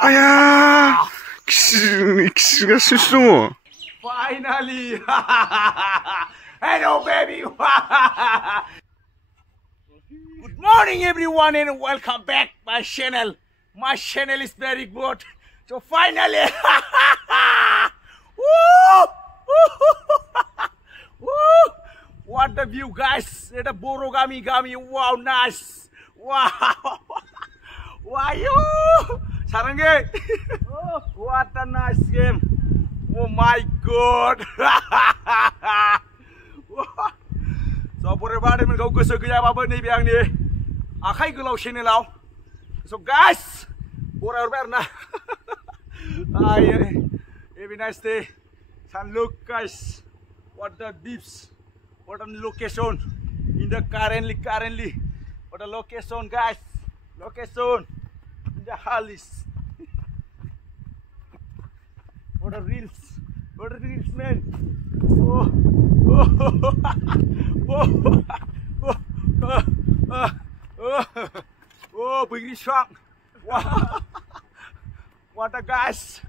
아야, 키스가 실수. Finally! Hello, baby! Good morning, everyone, and welcome back my channel. My channel is very good. So finally, woo! Woo! What the view, guys! It's a Borogami Gami. Wow, nice! Wow! Wow, you! Sarangi! What a nice game! Oh my god! So everybody mình không có sự kia ba bên này biang đi. Khai cái lâu xin nào. So guys, bora berna. Have a nice day. And look guys, what the beeps, what a location in the currently. What a location guys, location in the Hallis. What a reels man. Oh, big shark. Wow. What a guys.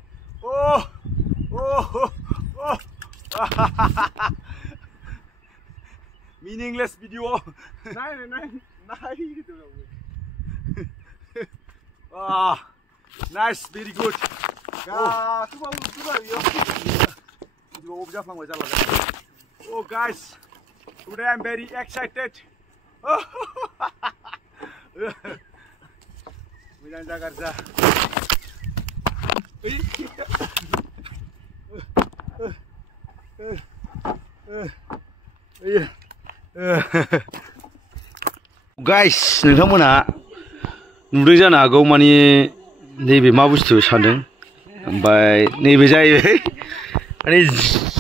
Meaningless video. Nice, very good. Oh guys, today I'm very excited. Guys, नोंथांमोना नुदों जानो हागौ माने नैबे मा बुस्थु सानदों ओमफ्राय नैबे जाहैबाय माने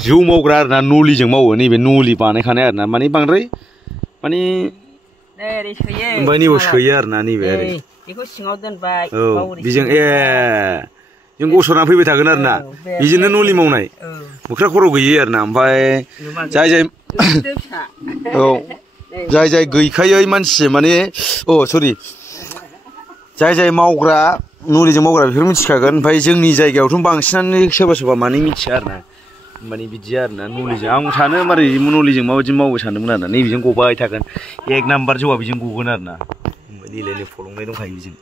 जौ मावग्रा आरोना नलिजों मावो नैबे नलि बानायखानाय आरोना माने बांद्राय माने ओमफ्राय नैबे सोयो आरोना नैबे ओरै बेखौ सिङाव दोनबाय औ बेजों जों गसरना फैबाय थागोन आरोना बेजोंनो नलि मावनाय मोख्रा खर' गैयै आरोना ओमफ्राय जाय गैखायै मानसि माने सरि जाय मावग्रा नलिजों मावग्रा बेफोर मिथिखागोन ओमफ्राय जोंनि जायगायावथ' बांसिनानो सोरबा माने मिथिया आरोना माने बिदि आरोना नलिजों आं सानो मारै नलिजों माबायदि मावो सानदोंमोन आरोना नैबेजों गबाय थागोन एक नाम्बार जौआ बेजों गगोन आरोना निलायनो फलंनाय दंखायो बेजों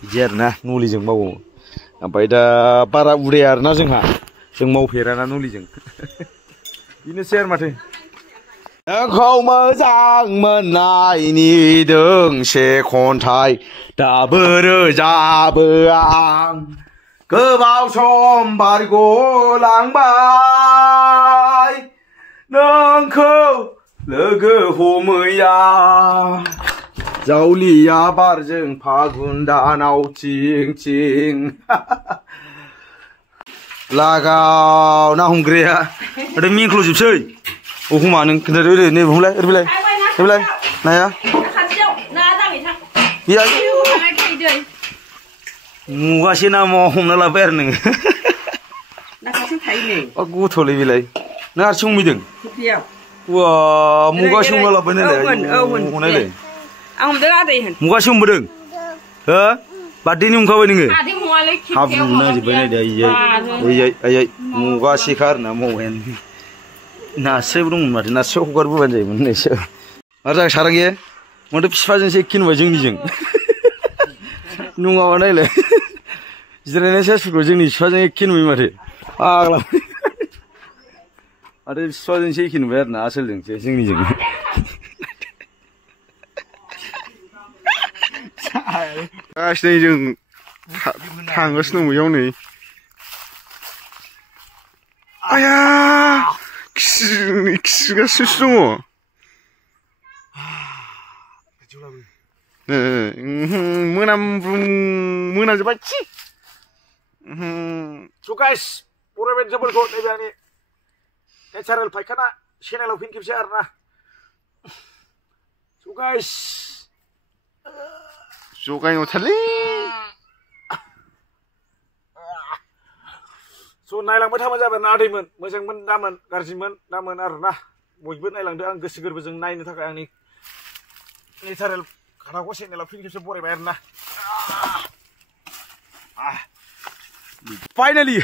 बिदि आरोना नलिजों मावो ओमफ्राय दा बारा उदाया आरोना जों मावफेराना नलिजों बेनोसै आरो माथो नोंखौ मोजां मोननायनि दोंसे खन्थाइ दाबो रोजाबो आं गोबाव सम बारग'लांबाय नोंखौ लोगो हमैया जावलिया बारजों फागुन दानाव थिं लागाव ना हमग्राया ओरै मिंख्ल'जोबसै हमा नों खोन्थादो ओरै नै हमलाय नाया गैया मुगासे ना मा हमना लाबाय आरो नोङो गथ'लै बेलाय नों हारसिं हमहैदों वा मुगासे हमना लाबाय नायलाय आं हमदों आदै होन मुगासे हमबोदों हो बार्थडेनि हमखाबाय नोङो हाब्रु नांजोब्बाय नायदो आयै मुगासेखा आरोना मावबायानो नास्रायबो दंमोन माथो नास्रायाव हगारबोबानो जायोमोन होननायसो आरो जाहा सारांगे माथो बिफाजोंसो एखे नुबाय जोंनिजों नङाबा नायलाय जिरायनाय साइसफोरखौ जोंनि बिफाजों एखे नुयो माथो फाग्ला आरो बिफाजोंसो एखे नुबाय आरोना आसोलजोंसो जोंनिजों गासिनो जों थांगासिनो दं बेयाव नै आया खिगासिनोसो दङ मोनाजोब्बाय So guys, बर'बेन जोबोरखौ नैबे आंनि नेचारेल फायखाना चेनेलाव फिन खेबसे आरोना So guys जगायहरथारलै So नायलांबाय थाबानो जाबाय ना आदैमोन मोजांमोन दामोन गाज्रिमोन दामोन आरोना बयबो नायलांदो आं गोसो गोरबोजों नायनो थाखाय आंनि नेचारेल खानाखौ चेनेलाव फिन खेबसे बरायबाय आरोना फाइनाली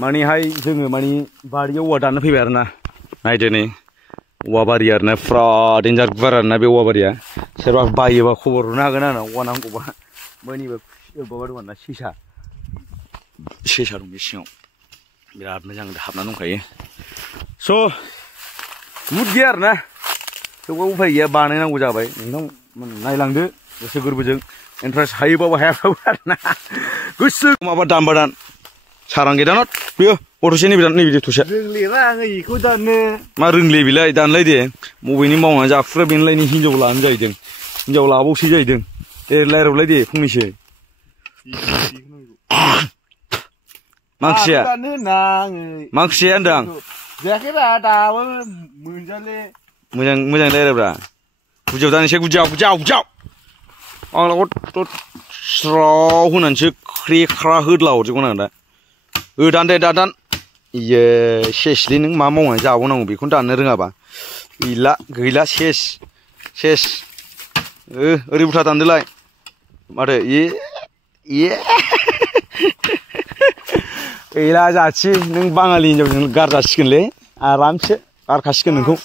मानेहाय जोङो माने बारियाव औवा दाननो फैबाय आरोना नायदो नै औवा बारि आरोना फुरा डेन्जार गुवार आरोना बे औवा बारिया सोरबा बायोबा खबर हरनो हागोन आंनाव औवा नांगौबा बैनिबो माबा दं आरोना सेसा दं बे सिङाव बिराद मोजां हाबना दंखायो स' मुद गैया आरोना थेवबो उफाय गैया बानायनांगौ जाबाय नोंथां नायलांदो गोसो गोरबोजों इन्ट्रेस्ट हायोबाबो हायाबाबो आरोना गोसो माबा दानबा दान सारांगे दानत बेयो अथ'से नैबे दान नैबे थ'से रोंलेरा आङो इखौ दाननो मा रोंले बेलाय दानलाय दे बबेनि मावनानै जाफुरा बेनोलायनि हिनजाव लानो जाहैदों हिनजाव लाबावसै जाहैदों दे रायलायहरलाय दे फंनैसो मा ओंख्रिया मा ओंख्रिया होनदां जायाखैरा दाबो मोनजाले मोजां रायलायब्रा गुदियाव दाननोसै गुदियाव आंलाव स्राव होनानैसो ख्रेख्रा होदलाहरजोबगोन आं दा दान दे दान इयो सेसलै नों मा मावनानै जाबावनांगौ बेखौनो दाननो रोङाबा गैला सेस ओरै बुथा दानदोलाय माथो गैला जाथि नों बाङालि हिनजावजों गारजासिगोनलै आरामसे गारखासिगोन नोंखौ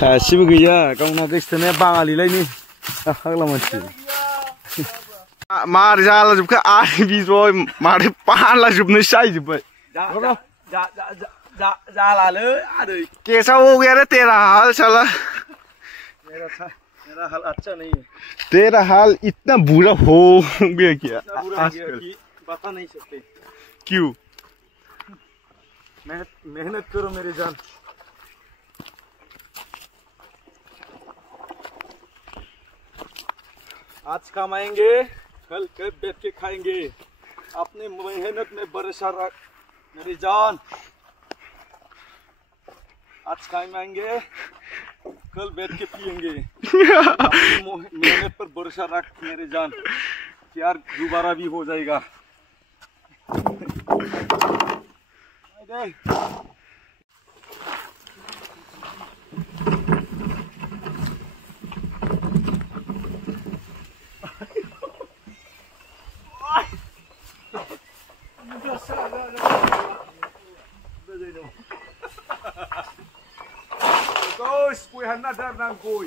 सासेबो गैया गावना गोसथोनाया बाङालिलायनि फाग्ला मानसि मारै जालाजोबखो आरो बिजय मारै फानलाजोबनोसो जाहैजोब्बाय जालालै आदै कैसा हो गया रे तेरा हाल साला मेरा हाल अच्छा नहीं है तेरा हाल इतना बुरा हो गया क्या बता नहीं सकते क्यों मेहनत करो मेरे जान आज कमाएंगे कल बैठ के खाएंगे अपने मेहनत में भरोसा रख मेरी जान आज कमाएंगे कल बैठ के पिएंगे मेहनत पर भरोसा रख मेरे जान प्यार दोबारा भी हो जाएगा Guys, we have not done that boy.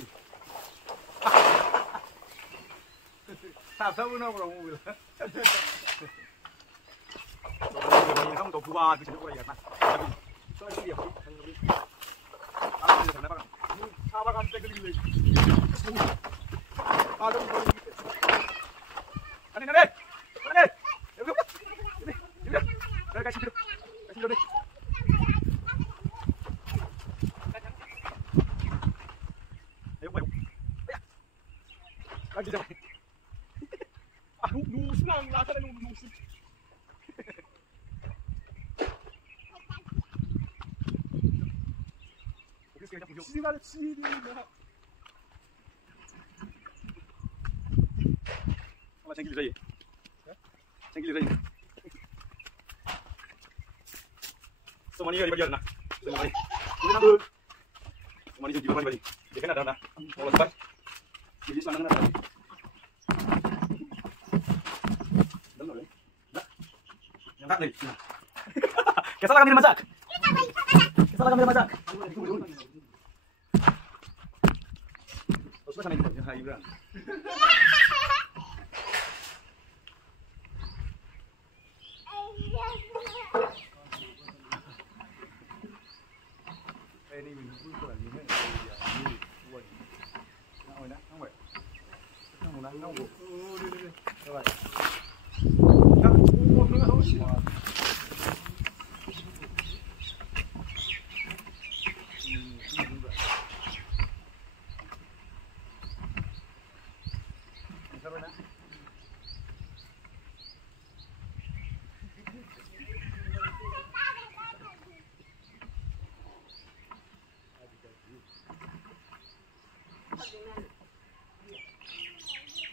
Sao nó rồi mùi là không tổ ba thì nó quay vậy mà sao cái điểm sao bác ăn cái gì anh đi đây đây cái gì đây cái gì đây 누 순항 나타내 누 순. 시간을 치리나. 아마 챙길 자이. 챙길 자이. 소만이가 이거 기억나. 소만이. 소만이 좀 기억나 봐야지. 이게 나다나. 올라가. 이제 사는 나다. Kesalahan kami masak. Kesalahan kami masak. Terus sana itu hai Ibran. Ini minggu itu lagi ni.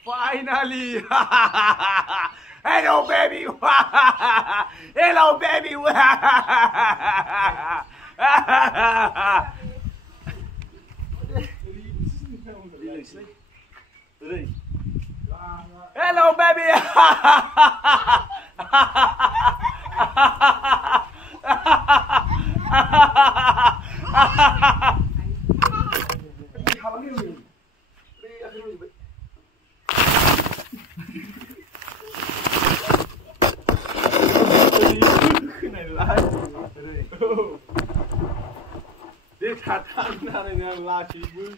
Finally! Hello, baby! Hello, baby! Hello, baby. Dia tak tahu nak dengan laki pun.